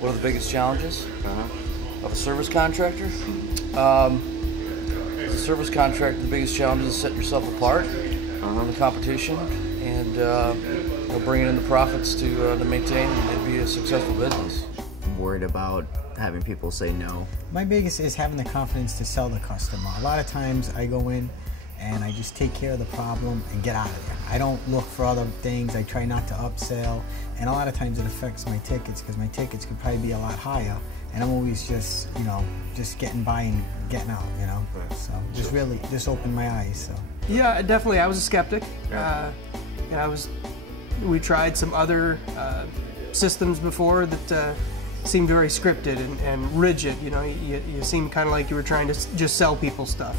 What are the biggest challenges of a service contractor? As a service contractor, the biggest challenge is setting yourself apart from the competition and bringing in the profits to maintain and be a successful business. I'm worried about having people say no. My biggest is having the confidence to sell the customer. A lot of times I go in and I just take care of the problem and get out of there. I don't look for other things. I try not to upsell, and a lot of times it affects my tickets because my tickets could probably be a lot higher, and I'm always just, just getting by and getting out, So just opened my eyes. So yeah, definitely. I was a skeptic. Yeah. We tried some other systems before that seemed very scripted and rigid. You seemed kind of like you were trying to just sell people stuff.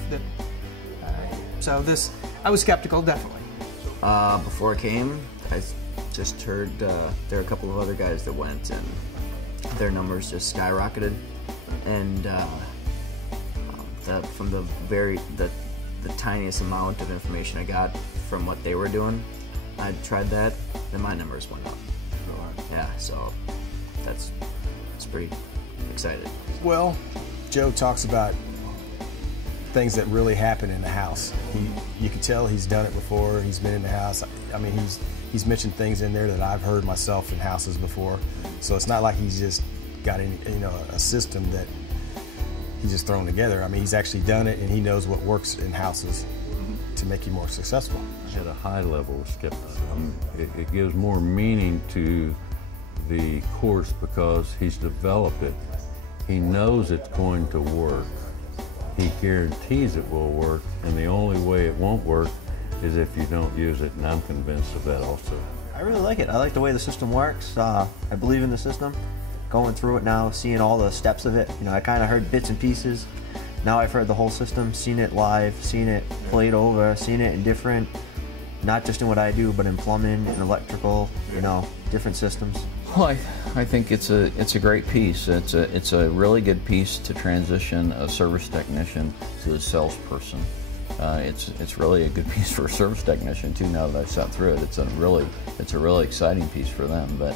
I was skeptical, definitely. Before I came, I just heard there are a couple of other guys that went, and their numbers just skyrocketed. And from the tiniest amount of information I got from what they were doing, I tried that, then my numbers went up. Yeah, so it's pretty exciting. Well, Joe talks about things that really happen in the house. You can tell he's done it before. He's been in the house. I mean, he's mentioned things in there that I've heard myself in houses before. So it's not like he's just got a system that he's just thrown together. I mean, he's actually done it, and he knows what works in houses to make you more successful. At a high level of skepticism, it gives more meaning to the course because he's developed it. He knows it's going to work. He guarantees it will work, and the only way it won't work is if you don't use it, and I'm convinced of that also. I really like it. I like the way the system works. I believe in the system. Going through it now, seeing all the steps of it, I kind of heard bits and pieces. Now I've heard the whole system, seen it live, seen it played over, seen it in different, not just in what I do, but in plumbing and electrical, different systems. Well, I think it's a great piece. It's a really good piece to transition a service technician to a salesperson. It's really a good piece for a service technician too. Now that I've sat through it, it's a really exciting piece for them. But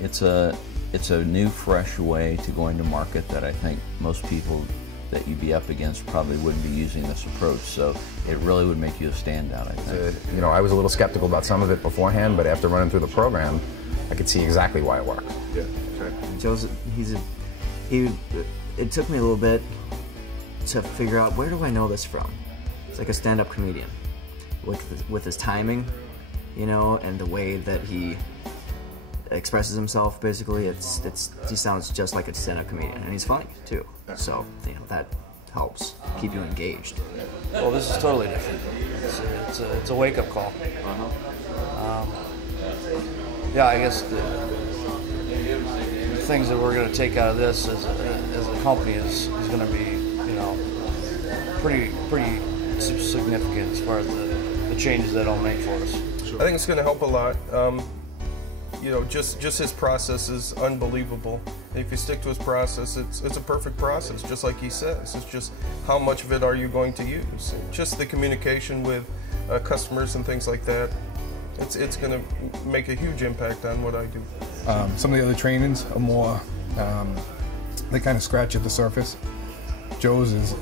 it's a new, fresh way to going to market that I think most people that you'd be up against probably wouldn't be using this approach. So it really would make you a standout, I think. I was a little skeptical about some of it beforehand, but after running through the program, I could see exactly why it worked. Yeah, sure. Joe's, it took me a little bit to figure out, where do I know this from? It's like a stand-up comedian with his timing, and the way that he expresses himself. Basically, he sounds just like a stand-up comedian, and he's funny too. So that helps keep you engaged. Well, this is totally different. It's a wake-up call. Yeah, I guess the things that we're going to take out of this as a company is going to be, pretty significant as far as the changes that it'll make for us. I think it's going to help a lot. Just his process is unbelievable. And if you stick to his process, it's a perfect process, just like he says. It's just how much of it are you going to use? Just the communication with customers and things like that. It's going to make a huge impact on what I do. Some of the other trainings are more, they kind of scratch at the surface. Joe's is,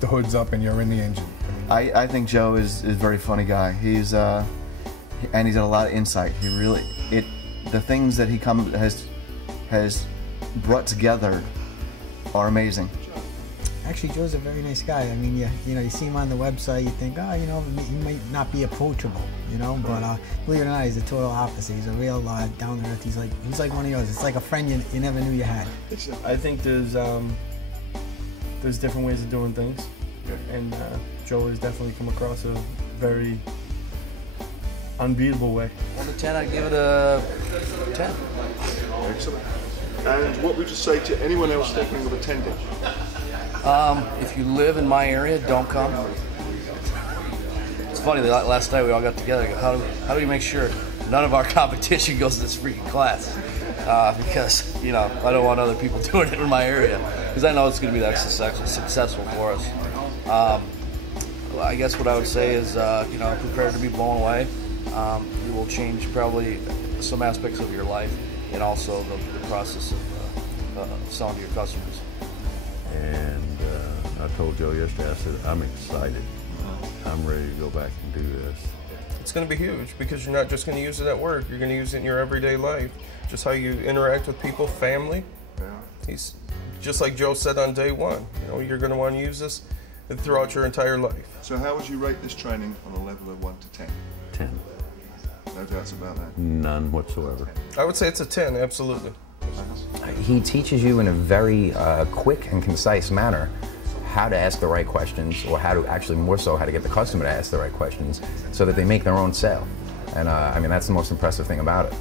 the hood's up and you're in the engine. I think Joe is a very funny guy. He's got a lot of insight. The things that he has brought together are amazing. Actually, Joe's a very nice guy. I mean, you see him on the website, you think, he might not be approachable, but believe it or not, he's the total opposite. He's a real down to earth. He's like one of yours. It's like a friend you never knew you had. I think there's different ways of doing things, and Joe has definitely come across a very unbeatable way. 1 to 10, I'd give it a 10. Excellent. And what would you say to anyone else thinking of attending? If you live in my area, don't come. It's funny, last night we all got together. How do we make sure none of our competition goes to this freaking class? Because, I don't want other people doing it in my area. Because I know it's going to be that successful for us. I guess what I would say is, prepare to be blown away. You will change probably some aspects of your life and also the process of selling to your customers. And I told Joe yesterday, I said, I'm excited. I'm ready to go back and do this. It's going to be huge because you're not just going to use it at work. You're going to use it in your everyday life. Just how you interact with people, family. He's just like Joe said on day one. You know, you're going to want to use this throughout your entire life. So how would you rate this training on a level of 1 to 10? 10. No doubts about that. None whatsoever. I would say it's a 10, absolutely. He teaches you in a very quick and concise manner how to ask the right questions, or how to actually, more so, how to get the customer to ask the right questions so that they make their own sale. And I mean, that's the most impressive thing about it.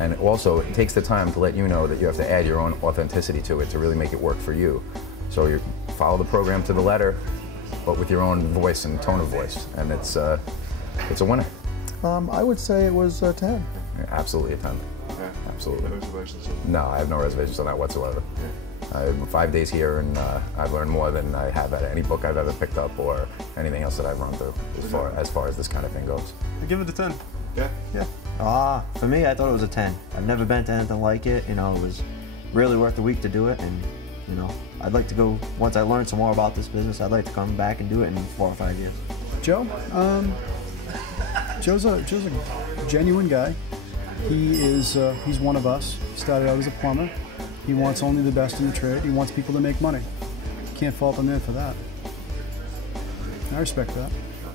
And also, it takes the time to let you know that you have to add your own authenticity to it to really make it work for you. So you follow the program to the letter, but with your own voice and tone of voice, and it's a winner. I would say it was 10. Yeah, absolutely a 10. Yeah. Absolutely. No reservations? No, I have no reservations on that whatsoever. I'm 5 days here, and I've learned more than I have at any book I've ever picked up or anything else that I've run through as far as this kind of thing goes. I give it a 10. Yeah? Yeah. For me, I thought it was a 10. I've never been to anything like it. You know, it was really worth the week to do it, and you know, I'd like to go, once I learn some more about this business, I'd like to come back and do it in 4 or 5 years. Joe? Joe's a genuine guy. He's one of us. He started out as a plumber. He wants only the best in the trade. He wants people to make money. Can't fault him there for that. I respect that.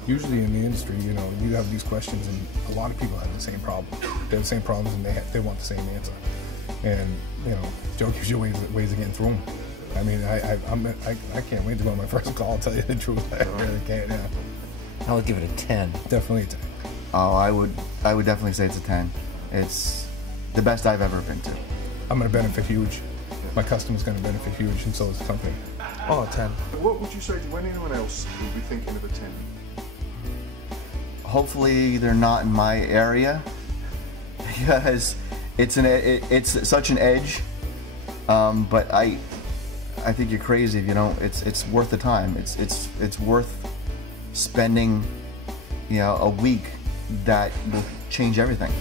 Usually in the industry, you know, you have these questions, and a lot of people have the same problem. They have the same problems, and they want the same answer. And you know, Joe gives you ways of getting through them. I mean, I can't wait to go on my first call. I'll tell you the truth. I really can't. Yeah. I would give it a 10. Definitely a 10. Oh, I would definitely say it's a 10. It's the best I've ever been to. I'm going to benefit huge. My customer's going to benefit huge, and so is the company. Oh, 10. What would you say to anyone else who would be thinking of a 10? Hopefully they're not in my area, because it's such an edge. But I think you're crazy if you don't. It's worth the time. It's worth spending, you know, a week that will change everything.